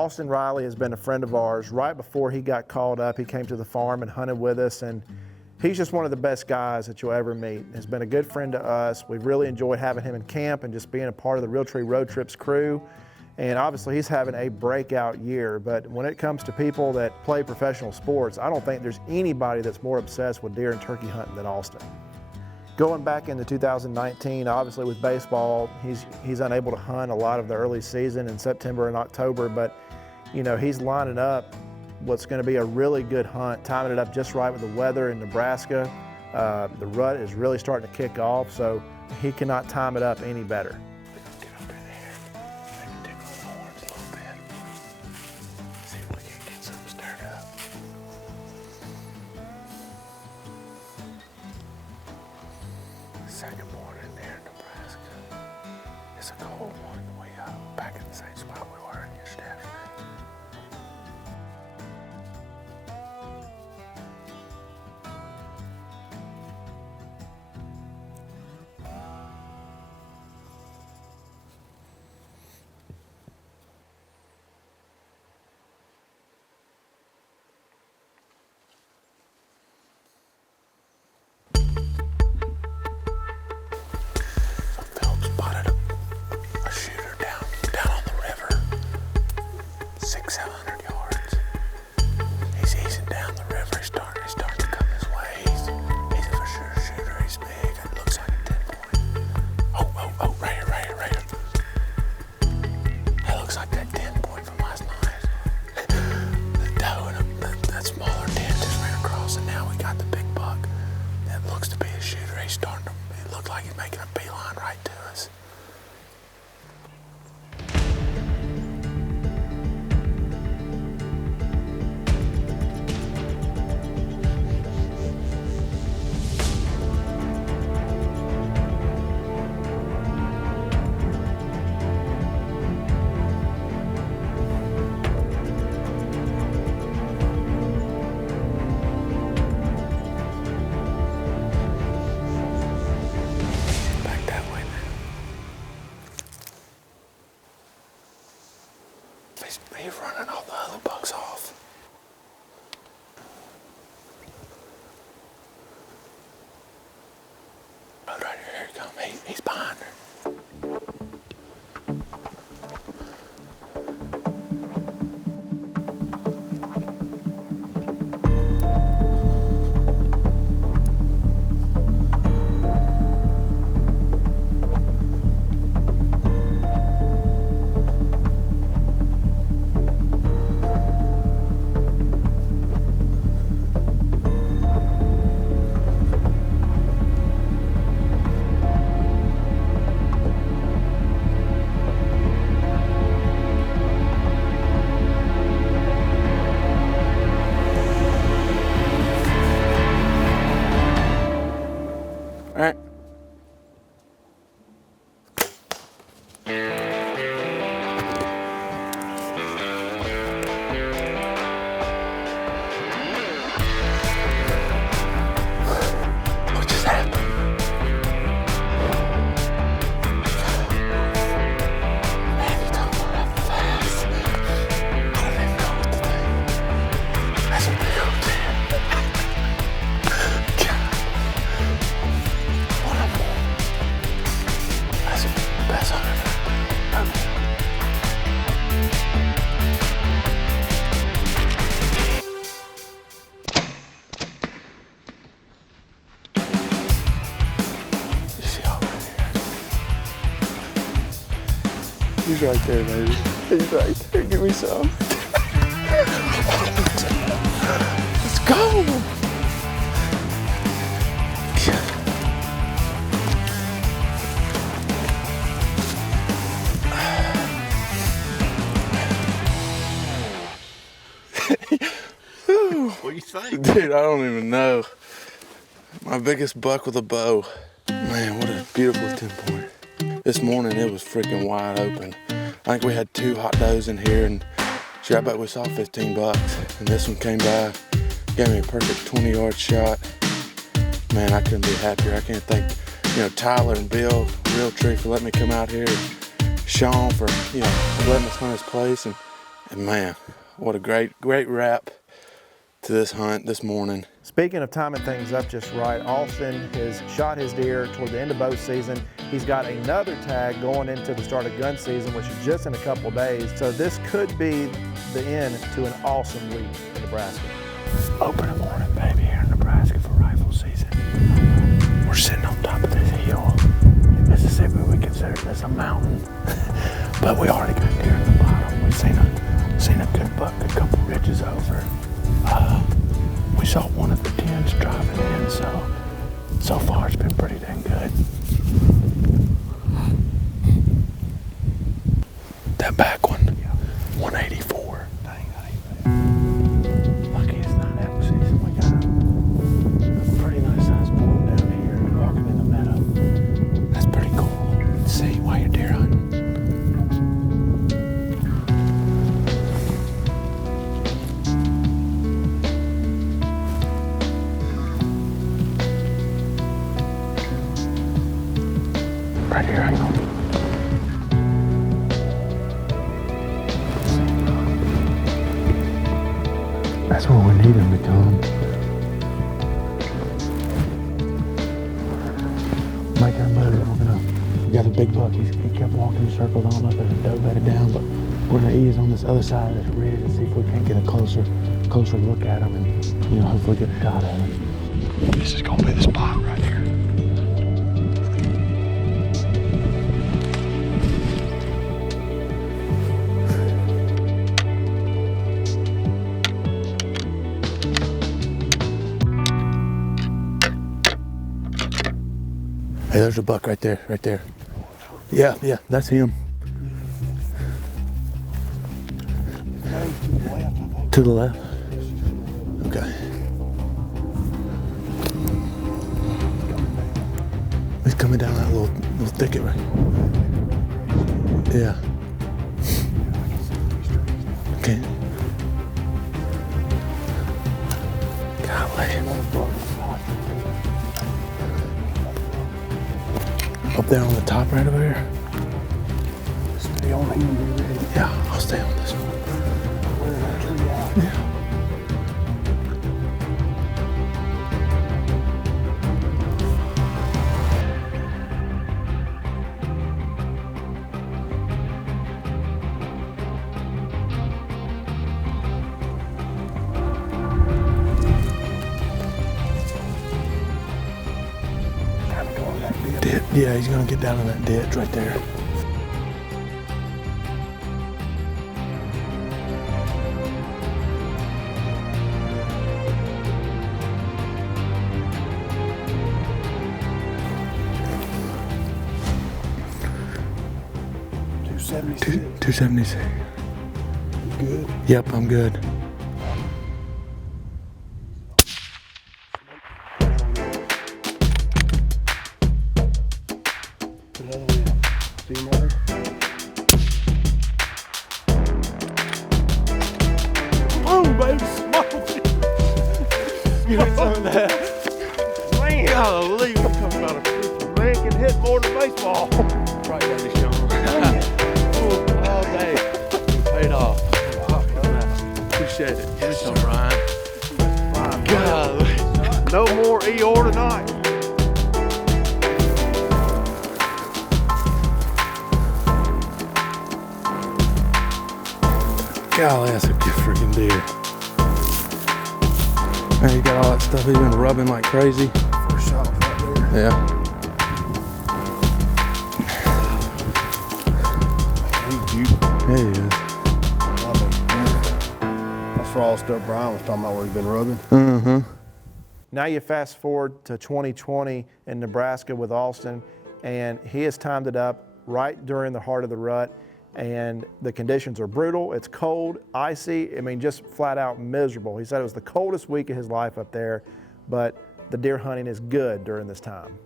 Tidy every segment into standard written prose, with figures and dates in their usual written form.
Austin Riley has been a friend of ours. Right before he got called up, he came to the farm and hunted with us, and he's just one of the best guys that you'll ever meet. He's been a good friend to us. We've really enjoyed having him in camp and just being a part of the Realtree Road Trips crew. And obviously he's having a breakout year, but when it comes to people that play professional sports, I don't think there's anybody that's more obsessed with deer and turkey hunting than Austin. Going back into 2019, obviously with baseball, he's unable to hunt a lot of the early season in September and October, but you know, he's lining up what's going to be a really good hunt, timing it up just right with the weather in Nebraska. The rut is really starting to kick off, so he cannot time it up any better. Get up in there, maybe tickle the horns a little bit. See if we can get something stirred up. Second morning there in Nebraska. It's a cold one. We back in the same spot we were in yesterday. He's running all the other bugs off. Oh, right here he comes. He's behind her. All right. What just happened? Man, you don't want that fast. I don't even know what to think. That's a big old deer. God. What a boy. That's the best I've ever. He's right there, baby. He's right there. Give me some. Let's go. What do you think? Dude, I don't even know. My biggest buck with a bow. Man, what a beautiful 10-point. This morning it was freaking wide open. I think we had 2 hot does in here, and shit, I bet we saw 15 bucks. And this one came by, gave me a perfect 20-yard shot. Man, I couldn't be happier. I can't thank, Tyler and Bill, Realtree, for letting me come out here. Sean for, letting us hunt his place, and And man, what a great wrap to this hunt this morning. Speaking of timing things up just right, Austin has shot his deer toward the end of bow season. He's got another tag going into the start of gun season, which is just in a couple days. So this could be the end to an awesome week in Nebraska. Open the morning, baby, here in Nebraska for rifle season. We're sitting on top of this hill. In Mississippi, we consider this a mountain. But we already got deer at the bottom. We've seen a good buck a couple ridges over. We saw one of the 10s driving in, so far it's been pretty dang good. That back one, 184. Lucky it's not apple season. We got a pretty nice sized bull down here walking in the meadow. That's pretty cool. Let's see while you're deer hunting. Right here, hang on. That's where we need him to come. Make our move. We got a big buck. He kept walking, circled on up, and dove bedded down. But we're gonna ease on this other side of this ridge and see if we can't get a closer look at him, and hopefully get a shot at him. This is gonna be the spot right here. Hey, there's a buck right there. Yeah, that's him. To the left? Okay. He's coming down that little thicket right. Yeah. Okay. Golly. Up there on the top right over here. Stay on him, be ready. Yeah, I'll stay on this one. Where that tree at? Yeah. Yeah, he's gonna get down in that ditch right there. $276. You good? Yep, I'm good. Boom, baby, smoke it. Get some of that. Man, golly, I'm talking about a freaking man can hit more than baseball. Right, Daddy Sean. All day. Paid off. Appreciate it. Yes, sir, Ryan. God, no more Eeyore tonight. Golly, that's a good freaking deer. Man, you got all that stuff he's been rubbing like crazy. First shot right there. Yeah. He's cute. Yeah, he is. That's for all the stuff Brian was talking about where he's been rubbing. Mm-hmm. Now you fast forward to 2020 in Nebraska with Austin, and he has timed it up right during the heart of the rut. And the conditions are brutal. It's cold, icy, I mean, just flat out miserable. He said it was the coldest week of his life up there, but the deer hunting is good during this time.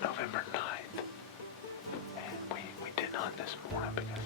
November 9th. And we didn't hunt this morning because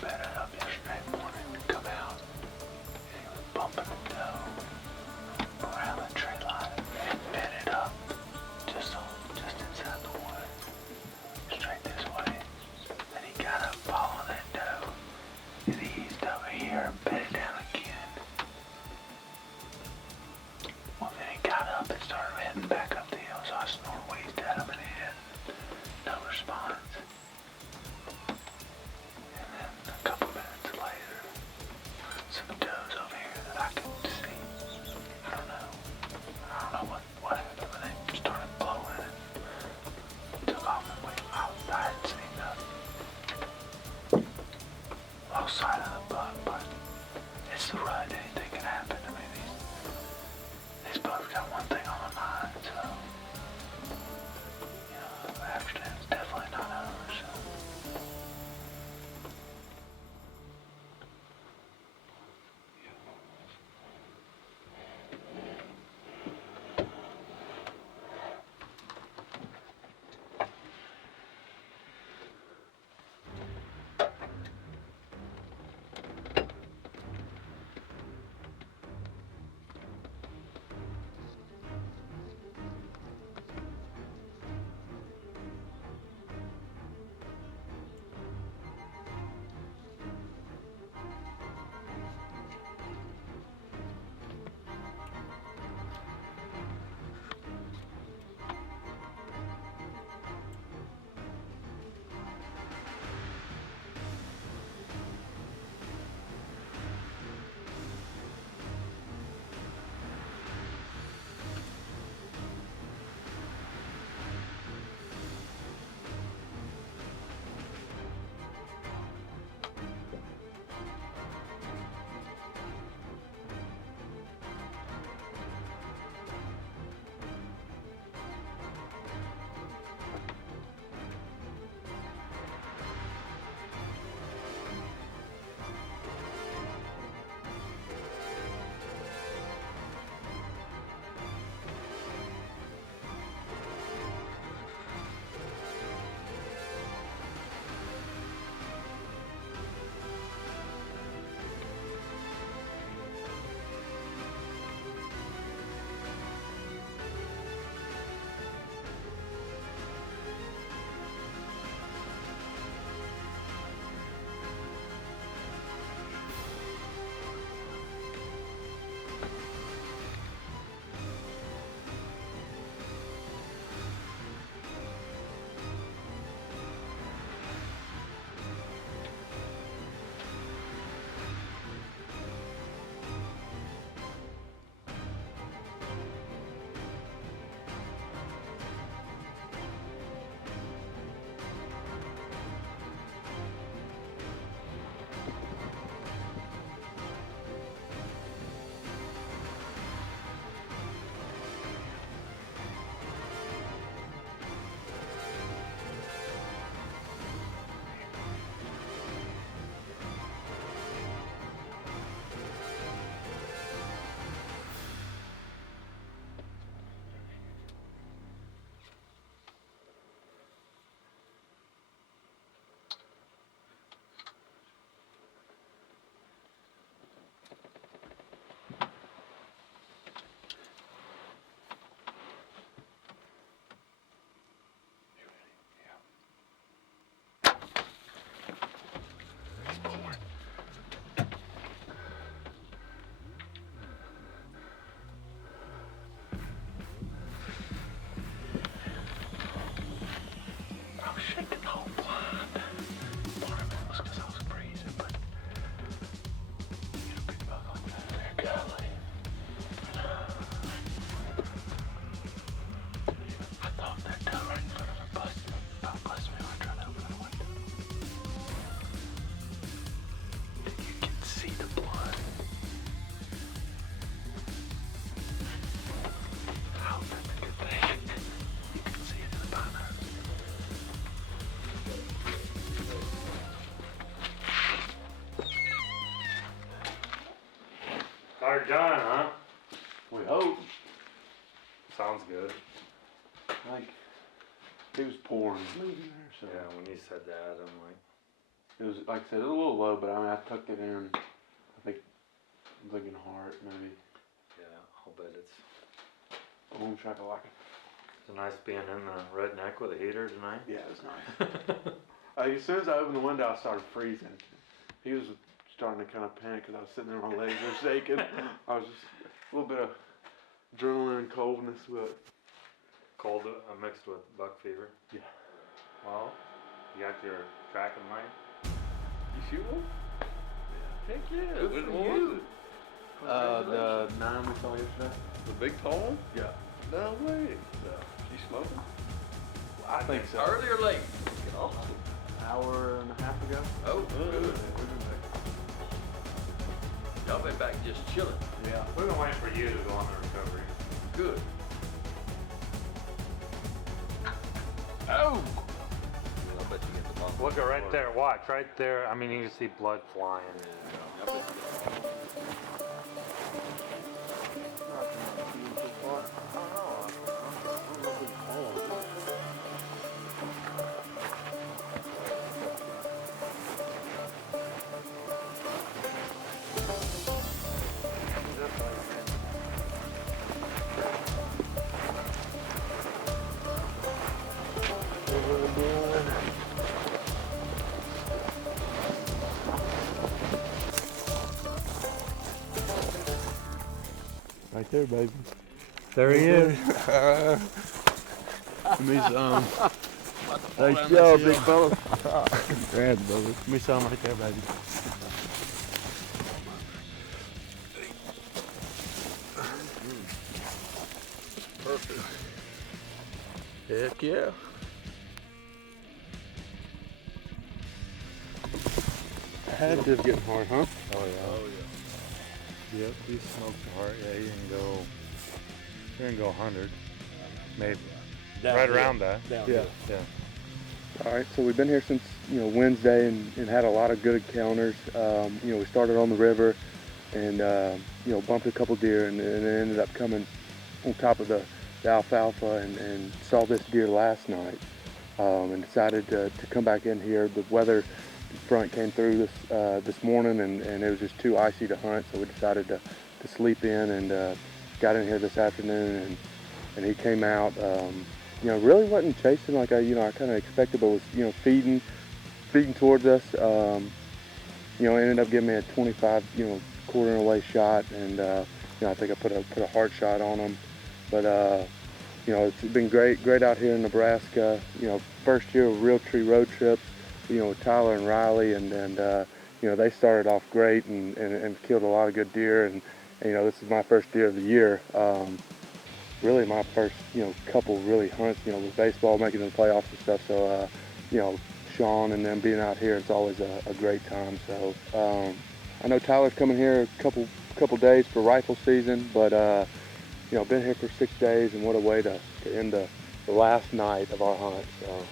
bedded up yesterday morning to come out, and he was bumping the dough around the tree line and bedded up just inside the woods, straight this way. Then he got up following that doe, and he eased over here and bedded down again. Well, then he got up and started heading back up the hill, so I snort wheezed at him and he had no response. And then a couple minutes later, some does over here that I could see. I don't know what happened, but they started blowing and took off and I hadn't seen nothing. Lost sight of the buck, but it's the rut. Anything can happen. I mean, these bucks got one thing on their mind, so the afternoon's definitely not over. So. Hard done, huh? We hope. Sounds good. Like, it was pouring. Leaving there, so. Yeah, when you said that, I'm like, It was, like I said, it was a little low, but I mean, I tucked it in. I think I'm thinking heart, maybe. Yeah, I'll bet it's Boom, shakalaka. nice being in the redneck with a heater tonight. Yeah, it was nice. As soon as I opened the window, I started freezing. He was starting to kind of panic because I was sitting there, my legs were shaking. I was just a little bit of adrenaline and coldness, but Cold mixed with buck fever. yeah. Well, you got your tracking light? You shoot one? Heck yeah. Good Which for one you. was it? The 9 we saw yesterday. The big tall one? Yeah. No way. She smoking? I think so. Early or late? Get off. Hour and a half ago. Oh, good. Y'all been back just chilling. Yeah. We've been waiting for you to go on the recovery. Good. Oh! I'll bet you get the ball. Look at right there. Watch right there. I mean, you can see blood flying. I bet you get the ball. Right there, baby. There he is. Give me some. Nice job, big fella. Grand, brother. Give me some right there, baby. Perfect. Heck yeah. Had this getting hard, huh? Oh yeah. Oh yeah. Yep, he smoked the heart. Yeah, he didn't go. He didn't go 100. Maybe. Right around that. Yeah. Yeah. All right, so we've been here since Wednesday and had a lot of good encounters. We started on the river and bumped a couple deer and ended up coming on top of the alfalfa and saw this deer last night and decided to come back in here. The weather front came through this morning and it was just too icy to hunt, so we decided to sleep in and got in here this afternoon and he came out. Really wasn't chasing like I kind of expected, but was feeding towards us. Ended up giving me a 25 quarter away shot, and I think I put a hard shot on him. But it's been great out here in Nebraska. First year of Realtree road trips, with Tyler and Riley, and they started off great and killed a lot of good deer. And this is my first deer of the year. Really my first, couple really hunts, with baseball, making the playoffs and stuff. So, Sean and them being out here, it's always a great time. So, I know Tyler's coming here a couple days for rifle season, but, been here for 6 days, and what a way to end the last night of our hunt. So,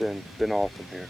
it's been awesome here.